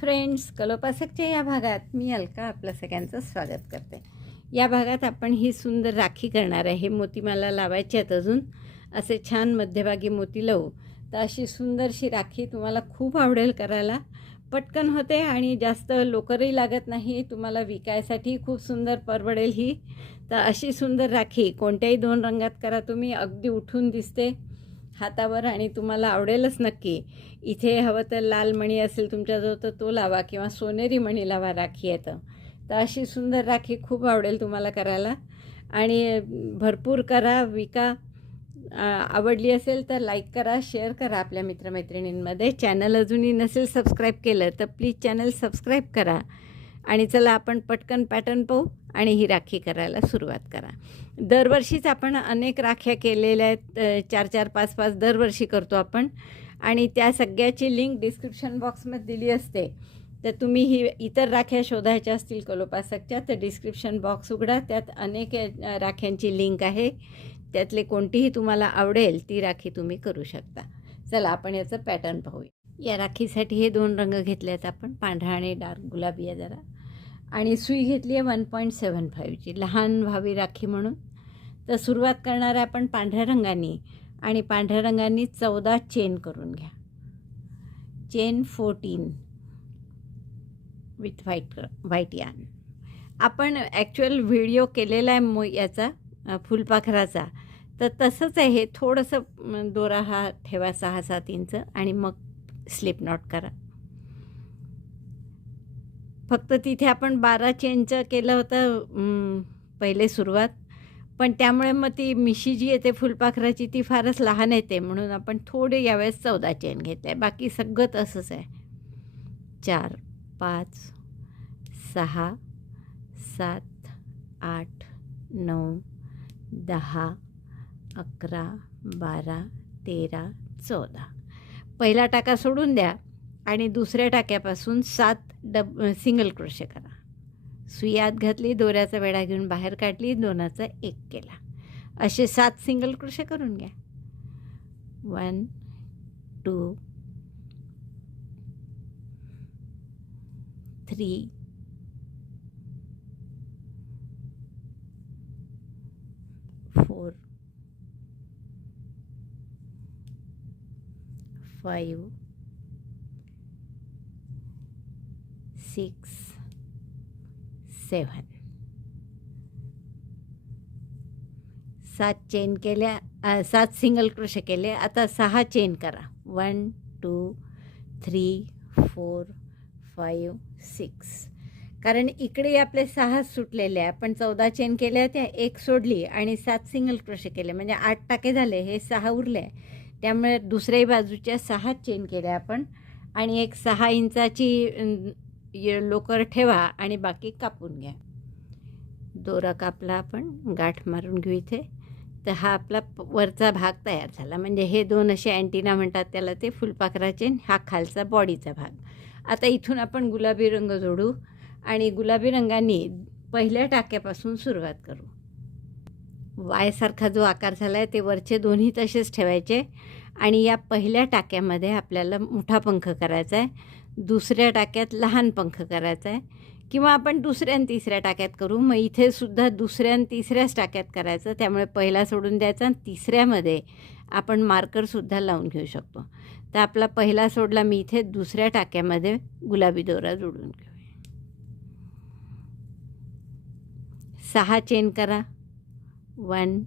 Friends कलोपासकच्या या भागात मी अलका आपलं सगळ्यांचं स्वागत करते. या भागात आपण ही सुंदर राखी करणार आहे. हे मोती मला लावायचे आहेत अजून. असे छान मध्यभागी मोती लावू. तर अशी सुंदरशी राखी तुम्हाला खूप आवडेल करायला. पटकन होते आणि जास्त लोकरही लागत नाही. तुम्हाला विकायसाठी खूप सुंदर परवडेल ही. तर अशी सुंदर राखी कोणत्याही दोन रंगात करा तुम्ही. अगदी उठून दिसते. हातावर आणि तुम्हाला आवडेलच नक्की. इथे हवं तर लाल मणी असेल तुमच्याजवळ तर तो लावा किंवा सोनेरी मणी लावा राखी येतं तर. अशी सुंदर राखी खूप आवडेल तुम्हाला करायला. आणि भरपूर करा विका. आवडली असेल तर लाईक करा शेअर करा आपल्या मित्रमैत्रिणींमध्ये. चॅनल अजूनही नसेल सबस्क्राईब केलं तर प्लीज चॅनल सबस्क्राईब करा. आणि चला आपण पटकन पॅटर्न पाहू आणि ही राखी करायला सुरुवात करा. दरवर्षीच आपण अनेक राख्या केलेल्या आहेत. चार चार पाच पाच दरवर्षी करतो आपण. आणि त्या सगळ्याची लिंक डिस्क्रिप्शन बॉक्समध्ये दिली असते. तर तुम्ही ही इतर राख्या शोधायच्या असतील कलोपासकच्या तर डिस्क्रिप्शन बॉक्स उघडा. त्यात अनेक राख्यांची लिंक आहे. त्यातले कोणतीही तुम्हाला आवडेल ती राखी तुम्ही करू शकता. चला आपण याचं पॅटर्न पाहूया. या राखीसाठी हे दोन रंग घेतले आहेत आपण पांढरा आणि डार्क गुलाबी आहे जरा. आणि सुई घेतली आहे वन पॉईंट सेवन फाईव्हची लहान व्हावी राखी म्हणून. तर सुरुवात करणार आहे आपण पांढऱ्या रंगाने आणि पांढऱ्या रंगाने चौदा चेन करून घ्या. Chain fourteen with white white यान. आपण ॲक्च्युअल व्हिडिओ केलेला आहे मो याचा फुलपाखराचा. तर तसंच आहे हे थोडंसं दोरा हा ठेवा सहा सात इंच. आणि मग स्लिप नॉट करा. फक्त तिथे आपण बारा चेनचं केलं होतं पहिले सुरुवात. पण त्यामुळे मग ती मिशी जी येते फुलपाखराची ती फारच लहान येते म्हणून आपण थोडे यावेळेस चौदा चेन घेतलं. आहे बाकी सगळं तसंच आहे. चार पाच सहा सात आठ नऊ दहा अकरा बारा तेरा चौदा. पहिला टाका सोडून द्या आणि दुसऱ्या टाक्यापासून सात डब सिंगल क्रोशे करा. सुई आत घातली दोऱ्याचा वेढा घेऊन बाहेर काढली दोनाचा एक केला. असे सात सिंगल क्रोशे करून घ्या. One two three four five six seven सात चेन केल्या सात सिंगल क्रोशे केले. आता सहा चेन करा. One two three four five six कारण इकडे आपले सहा सुटलेले आहे. आपण चौदा चेन केल्या त्या एक सोडली आणि सात सिंगल क्रोशे केले. म्हणजे आठ टाके झाले. हे सहा उरले. आहे त्यामुळे दुसऱ्याही बाजूच्या सहा चेन केल्या आपण. आणि एक सहा इंचाची लोकर ठेवा आणि बाकी कापून घ्या. दोरा कापला आपण गाठ मारून घेऊ इथे. तर हा आपला प- वरचा भाग तयार झाला. म्हणजे हे दोन असे अँटिना म्हणतात त्याला ते फुलपाखराचे चेन हा खालचा बॉडीचा भाग. आता इथून आपण गुलाबी रंग जोडू आणि गुलाबी रंगाने पहिल्या टाक्यापासून सुरुवात करू. वायसारखा जो आकार झाला आहे ते वरचे दोन्ही तसेच ठेवायचे. आणि या पहिल्या टाक्यामध्ये आपल्याला मोठा पंख करायचा आहे दुसऱ्या टाक्यात लहान पंख करायचा आहे किंवा आपण दुसऱ्या आणि तिसऱ्या टाक्यात करू. मग इथेसुद्धा दुसऱ्या आणि तिसऱ्याच टाक्यात करायचं. त्यामुळे पहिला सोडून द्यायचा आणि तिसऱ्यामध्ये आपण मार्करसुद्धा लावून घेऊ शकतो. तर आपला पहिला सोडला मी इथे दुसऱ्या टाक्यामध्ये गुलाबी दोरा जोडून घेऊ. सहा चेन करा. One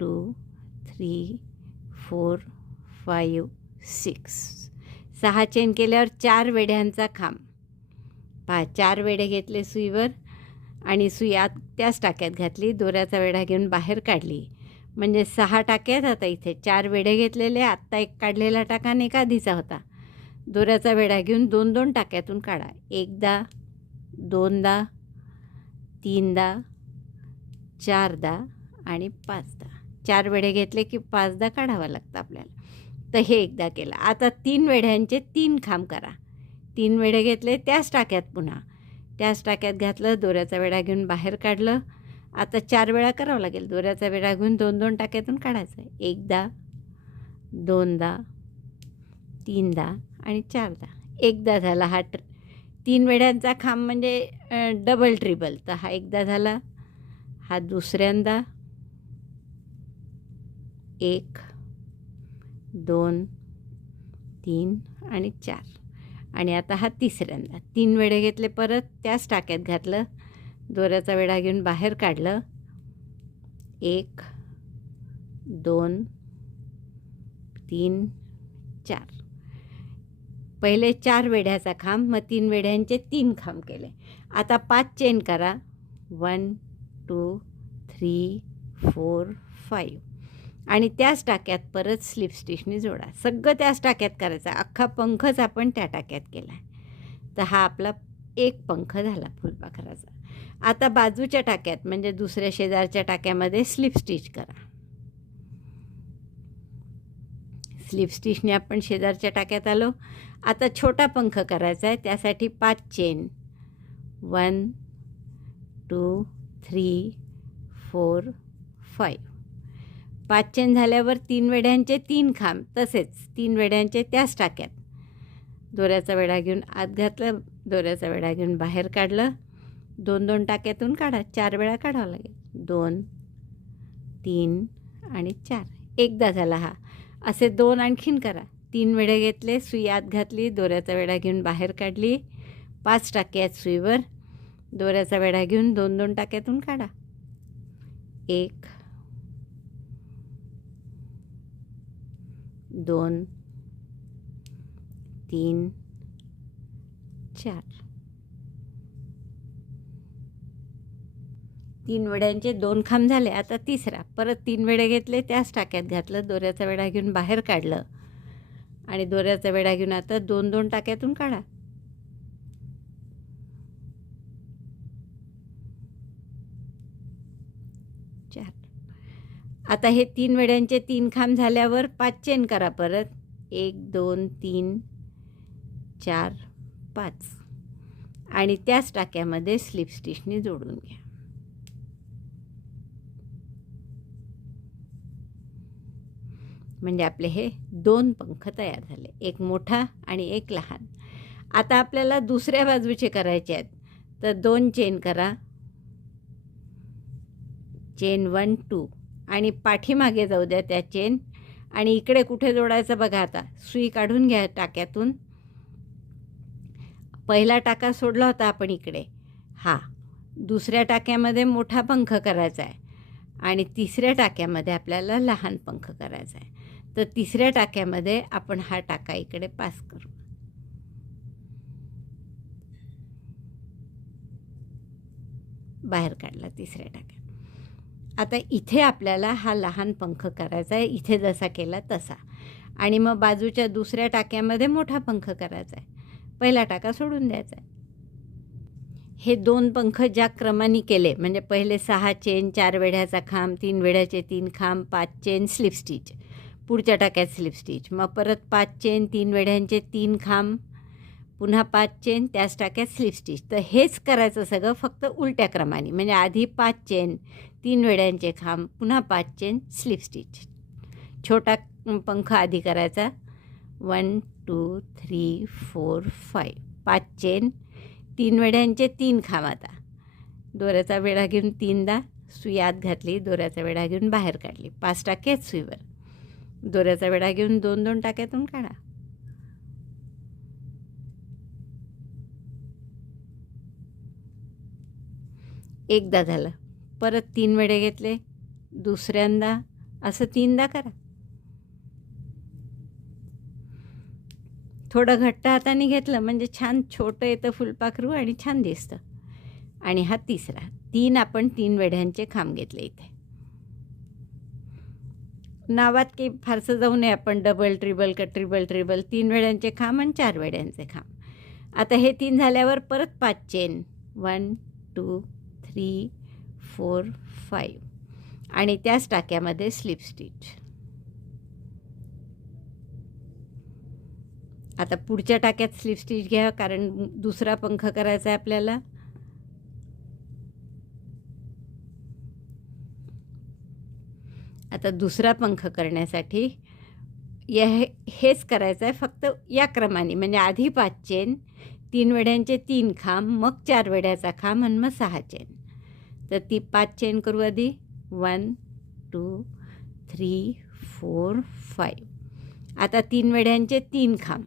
two three four five six. सहा चेन केल्यावर चार वेढ्यांचा खांब. पहा चार वेढे घेतले सुईवर आणि सुई आत त्याच टाक्यात घातली दोऱ्याचा वेढा घेऊन बाहेर काढली. म्हणजे सहा टाक्यात आता इथे चार वेढे घेतलेले आत्ता एक काढलेला टाका आणि आधीचा होता. दोऱ्याचा वेढा घेऊन दोन दोन टाक्यातून काढा. एकदा दोनदा तीनदा चारदा आणि पाचदा. चार वेढे घेतले की पाचदा काढावा लागतं आपल्याला. तर हे एकदा केलं. आता तीन वेढ्यांचे तीन खांब करा. तीन वेढे घेतले त्याच टाक्यात पुन्हा. त्याच टाक्यात घातलं दोऱ्याचा वेढा घेऊन बाहेर काढलं. आता चार वेळा करावं लागेल. दोऱ्याचा वेढा घेऊन दोन दोन टाक्यातून काढायचं. एकदा दोनदा तीनदा आणि चारदा. एकदा झाला हा ट्र तीन वेड्यांचा खांब म्हणजे डबल ट्रिबल तर हा एकदा झाला. हा दुसऱ्यांदा एक दोन तीन आणि चार. आणि आता हा तिसऱ्यांदा. तीन वेळे घेतले परत त्याच टाक्यात घातलं दोऱ्याचा वेढा घेऊन बाहेर काढलं. एक दोन तीन चार. पहिले चार वेढ्याचा खांब मग तीन वेढ्यांचे तीन खांब केले. आता पाच चेन करा. One two three four five आणि त्याच टाक्यात परत स्लिप स्टिचने जोडा. सगळं त्याच टाक्यात करायचं अख्खा पंखच आपण त्या टाक्यात केला आहे तर हा आपला एक पंख झाला फुलपाखराचा. आता बाजूच्या टाक्यात म्हणजे दुसऱ्या शेजारच्या टाक्यामध्ये स्लिप स्टिच करा. स्लिप स्टिचने आपण शेजारच्या टाक्यात आलो. आता छोटा पंख करायचा आहे. त्यासाठी पाच chain one two three four five. पाच चेन झाल्यावर तीन वेड्यांचे तीन खांब. तसेच तीन वेड्यांचे त्याच टाक्यात. दोऱ्याचा वेढा घेऊन आत घातलं दोऱ्याचा वेढा घेऊन बाहेर काढलं. दोन दोन टाक्यातून काढा. चार वेळा काढावं लागेल. दोन तीन आणि चार. एकदा झाला हा. असे दोन आणखीन करा. तीन वेढे घेतले सुई आत घातली दोऱ्याचा वेढा घेऊन बाहेर काढली. पाच टाके आहेत सुईवर. दोऱ्याचा वेढा घेऊन दोन दोन टाक्यातून काढा. एक दोन तीन चार. तीन वेड्यांचे दोन खांब झाले आता तिसरा. परत तीन वेडे घेतले त्याच टाक्यात घातलं दोऱ्याचा वेढा घेऊन बाहेर काढलं. आणि दोऱ्याचा वेढा घेऊन आता दोन दोन टाक्यातून काढा चार आता हे तीन वेड्यांचे तीन खांब झाल्यावर पाच चेन करा परत. एक दोन तीन चार पाच. आणि त्याच टाक्यामध्ये स्लिप स्टिचने जोडून घ्या. म्हणजे आपले हे दोन पंख तयार झाले. एक मोठा आणि एक लहान. आता आपल्याला दुसऱ्या बाजूचे करायचे आहेत. तर दोन चेन करा. Chain one two. आणि पाठीमागे जाऊ द्या त्या चेन. आणि इकडे कुठे जोडायचं बघा आता. सुई काढून घ्या टाक्यातून. पहिला टाका सोडला होता आपण इकडे. हा. दुसऱ्या टाक्यामध्ये मोठा पंख करायचा आहे. आणि तिसऱ्या टाक्यामध्ये आपल्याला लहान पंख करायचा आहे. तर तिसऱ्या टाक्यामध्ये आपण हा टाका इकडे पास करू. बाहेर काढला तिसऱ्या टाक्यात. आता इथे आपल्याला हा लहान पंख करायचा आहे. इथे जसा केला तसा. आणि मग बाजूच्या दुसऱ्या टाक्यामध्ये मोठा पंख करायचा आहे. पहिला टाका सोडून द्यायचा आहे. हे दोन पंख ज्या क्रमाने केले म्हणजे पहिले सहा चेन चार वेढ्याचा खांब तीन वेढ्याचे तीन खांब पाच चेन स्लिप स्टिच पुढच्या टाक्यात स्लिप स्टिच मग परत पाच चेन तीन वेढ्यांचे तीन खांब. पुन्हा पाच चेन त्याच टाक्यात स्लिप स्टिच तर हेच करायचं सगळं फक्त उलट्या क्रमाने. म्हणजे आधी पाच चेन तीन वेड्यांचे खांब पुन्हा पाच चेन स्लिप स्टिच छोटा पंख आधी करायचा. One two three four five पाच चेन तीन वेड्यांचे तीन खांब आता. दोऱ्याचा वेढा घेऊन तीनदा सुई आत घातली दोऱ्याचा वेढा घेऊन बाहेर काढली. पाच टाक्यात सुईवर. दोऱ्याचा वेढा घेऊन दोन दोन टाक्यातून काढा. एकदा झालं. परत तीन वेडे घेतले दुसऱ्यांदा असं तीनदा करा. थोडं घट्ट हाताने घेतलं म्हणजे छान छोटं येतं फुलपाखरू आणि छान दिसतं. आणि हा तिसरा तीन आपण तीन वेढ्यांचे खांब घेतले इथे. नावात काही फारसं जाऊ नये आपण डबल ट्रिबल का ट्रिबल ट्रिबल तीन वेड्यांचे खांब आणि चार वेड्यांचे खांब. आता हे तीन झाल्यावर परत पाच chain one two three four five आणि त्याच टाक्यामध्ये स्लिप स्टिच आता पुढच्या टाक्यात स्लिप स्टिच घ्या कारण दुसरा पंख करायचा आहे आपल्याला. आता दुसरा पंख करण्यासाठी या हे हेच करायचं आहे फक्त या क्रमाने. म्हणजे आधी पाच चेन तीन वेड्यांचे तीन खांब मग चार वेड्याचा खांब आणि मग सहा चेन. तर ती पाच चेन करू आधी. One two three four five आता तीन वेड्यांचे तीन खांब.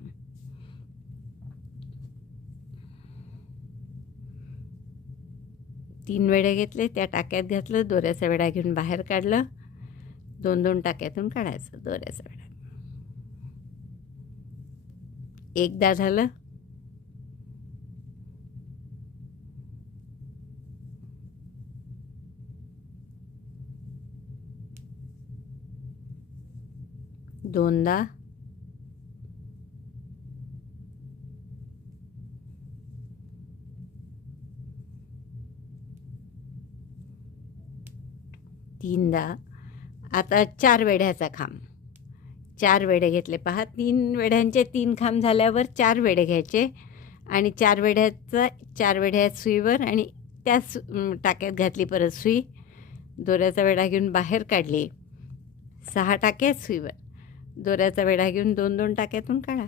तीन वेड्या घेतले त्या टाक्यात घातलं दोऱ्याचा वेडा घेऊन बाहेर काढलं. दोन दोन टाक्यातून काढायचं दोऱ्याचा वेडा एकदा झालं दोनदा. तीनदा. आता चार वेढ्याचा खांब. चार वेडे घेतले पहा. तीन वेढ्यांचे तीन खांब झाल्यावर चार वेडे घ्यायचे आणि चार वेढ्याचा चार वेढ्या सुईवर आणि त्या सु टाक्यात घातली परत सुई. दोऱ्याचा वेढा घेऊन बाहेर काढली. सहा टाक्यात सुईवर. दोऱ्याचा वेढा घेऊन दोन दोन टाक्यातून काढा.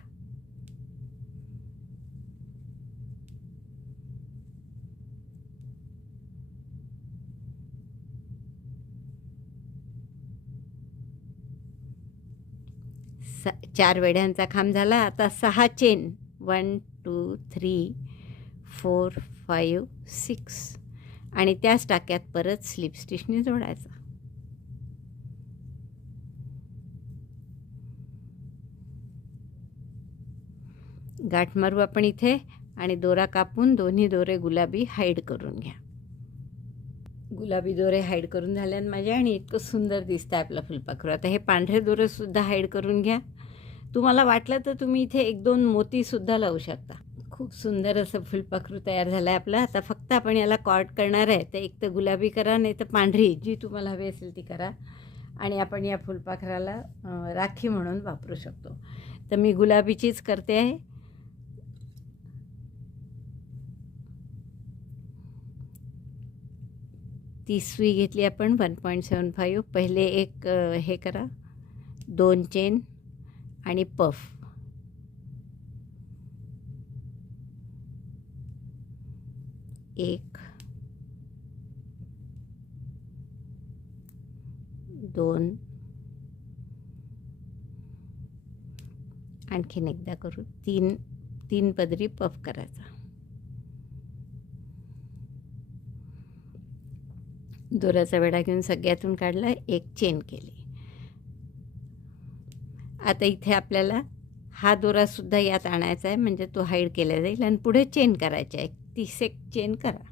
स चार वेढ्यांचा खांब झाला. आता सहा chain one two three four five six आणि त्याच टाक्यात परत स्लिप स्टिचने जोडायचा. गाठ मारू आपण इथे आणि दोरा कापून दोन्ही दोरे गुलाबी हाईड करून घ्या. गुलाबी दोरे हाईड करून झाल्यानं माझे आणि इतकं सुंदर दिसतं आपलं फुलपाखरू. आता हे पांढरे दोरेसुद्धा हाईड करून घ्या. तुम्हाला वाटलं तर तुम्ही इथे एक दोन मोतीसुद्धा लावू शकता. खूप सुंदर असं फुलपाखरू तयार झालं आहे आपलं. आता फक्त आपण याला कॉट करणार आहे. तर एक तर गुलाबी करा नाही तर पांढरी. जी तुम्हाला हवी असेल ती करा. आणि आपण या फुलपाखराला राखी म्हणून वापरू शकतो. तर मी गुलाबीचीच करते आहे. ती सुई घेतली आपण वन पॉईंट सेवन फाईव्ह पहिले एक हे करा. दोन चेन आणि पफ एक दोन आणखीन एकदा करू. तीन तीन पदरी पफ करायचा. दोराचा वेढा घेऊन सगळ्यातून काढला एक चेन केली. आता इथे आपल्याला हा दोरासुद्धा यात आणायचा आहे म्हणजे तो हाईड केला जाईल आणि पुढे चेन करायची आहे. तीस एक चेन करा.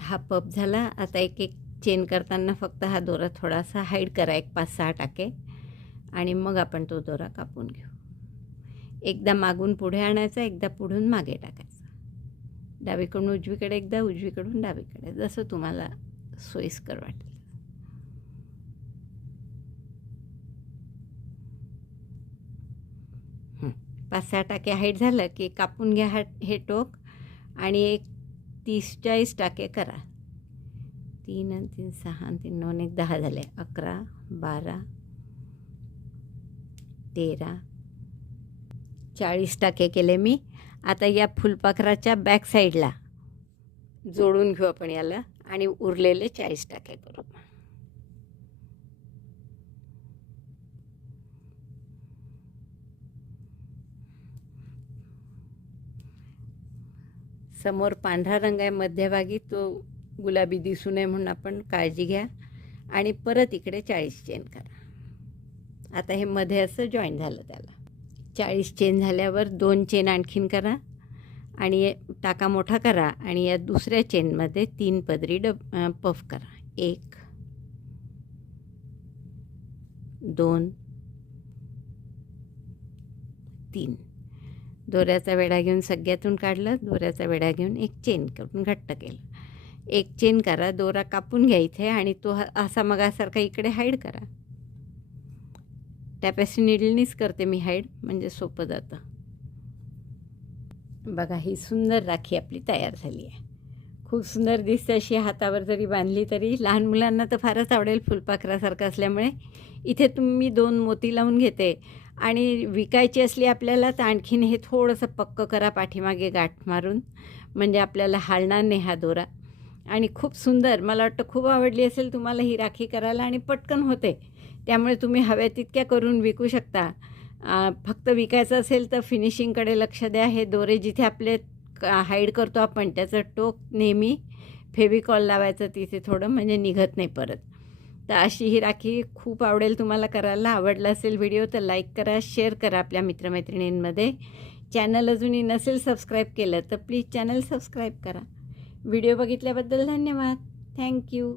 हा पप झाला. आता एक एक चेन करताना फक्त हा दोरा थोडासा हाईड करा. एक पाच सहा टाके. आणि मग आपण तो दोरा कापून घेऊ. एकदा मागून पुढे आणायचा एकदा पुढून मागे टाकायचा. डावीकडून उजवीकडे एकदा उजवीकडून डावीकडे. जसं तुम्हाला सोयीस्कर वाटेल. हं. पाच सहा टाके हाईट झालं की कापून घ्या हा हे टोक आणि एक तीस चाळीस टाके करा. तीन आणि तीन सहा आणि तीन नऊ एक दहा झाले. अकरा बारा तेरा. चाळीस टाके केले मी. आता या फुलपाखराच्या बॅक साईडला जोडून घेऊ आपण याला. आणि उरलेले चाळीस टाके करू समोर पांढरा रंग आहे मध्यभागी तो गुलाबी दिसू नये म्हणून आपण काळजी घ्या आणि परत इकडे चाळीस चेन करा. आता हे मध्ये असं जॉईन झालं त्याला. चाळीस चेन झाल्यावर दोन चेन आणखीन करा. आणि टाका मोठा करा आणि या दुसऱ्या चेनमध्ये तीन पदरी डब पफ करा. एक दोन तीन. दोऱ्याचा वेढा घेऊन सगळ्यातून काढलं दोऱ्याचा वेढा घेऊन एक चेन करून घट्ट केलं. एक चेन करा दोरा कापून घ्या इथे आणि तो असा मगासारखा इकडे हाईड करा. टॅपॅसी निडलनीच करते मी हाईड म्हणजे सोपं जातं. बघा ही सुंदर राखी आपली तयार झाली आहे. खूप सुंदर दिसते अशी हातावर जरी बांधली तरी. लहान मुलांना तर फारच आवडेल फुलपाखरासारखं असल्यामुळे. इथे तुम्ही दोन मोती लावून घेते. आणि विकायची असली आपल्याला तर आणखीन हे थोडंसं पक्क करा पाठीमागे गाठ मारून. म्हणजे आपल्याला हालणार नाही हा दोरा. आणि खूप सुंदर मला वाटतं खूप आवडली असेल तुम्हाला ही राखी करायला आणि पटकन होते. त्यामुळे तुम्ही हव्या तितक्या करून विकू शकता. फक्त विकायचं असेल तर फिनिशिंगकडे लक्ष द्या. हे दोरे जिथे आपले हाईड करतो आपण त्याचं टोक नेहमी फेविकॉल लावायचं तिथे थोडं म्हणजे निघत नाही परत. तर अशी ही राखी खूप आवडेल तुम्हाला करायला. आवडला असेल व्हिडिओ तर लाईक करा शेअर करा आपल्या मित्रमैत्रिणींमध्ये. चॅनल अजूनही नसेल सबस्क्राईब केलं तर प्लीज चॅनल सबस्क्राईब करा. व्हिडिओ बघितल्याबद्दल धन्यवाद. Thank you